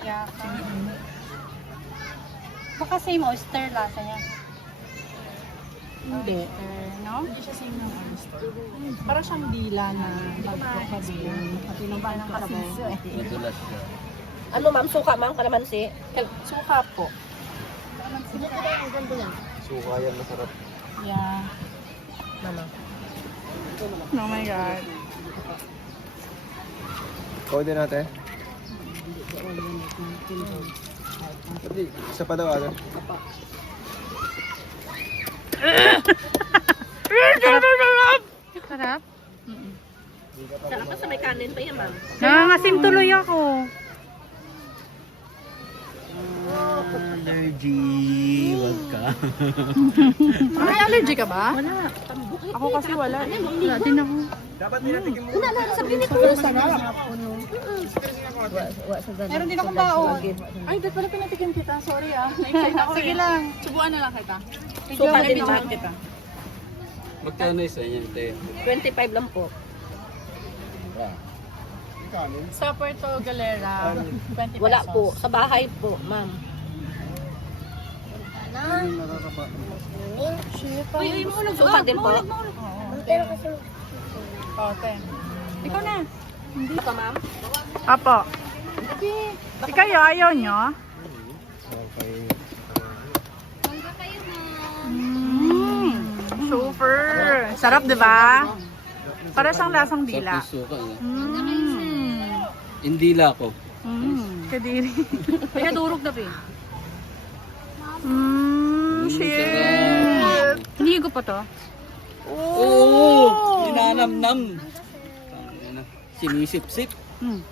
Yeah. Baka same oyster lasa niya. Hindi. Oyster, no? Hindi siya same ng oyster. Parang siyang dila na magkakabilang. Pati nung ba ng karabaw. Madulas siya. Ano ma'am, suka ma'am, kalamansi? Suka po. Suka yan, masarap. Yeah. Mama. Oh my God. Kode natin. Hindi, isa pa daw ano. Sarap. Sarap pa sa may kanin pa yan ma'am. Nangangasim tuloy ako. Allergy. Wag ka. May allergy ka ba? Wala. Ako kasi wala. Wala din ako. Dapat nilatikin mo. Meron din akong baon. Ay, dahil pala pinatikin kita. Sorry ah. Na-excite ako. Sige lang. Subuan na lang kita. Suka din Video ma'am. kita. Magkano isa yan, te? 25 lang po. Sa Puerto Galera, 20 pesos. Wala po. Sa bahay po, ma'am. Uy, mahulog suka din po. Okay. Ikaw na. Ito ma'am. Apo. Si kayo, ayaw nyo? Okay. Super. Sarap, di ba? Para siyang lasang dila. Suka niya. Hindi Indila ko. Kadiri. Kaya durog na ba eh. Shit. Hindi ko pa to. Oo! Ninanamnam. Sinisip-sip. Mm.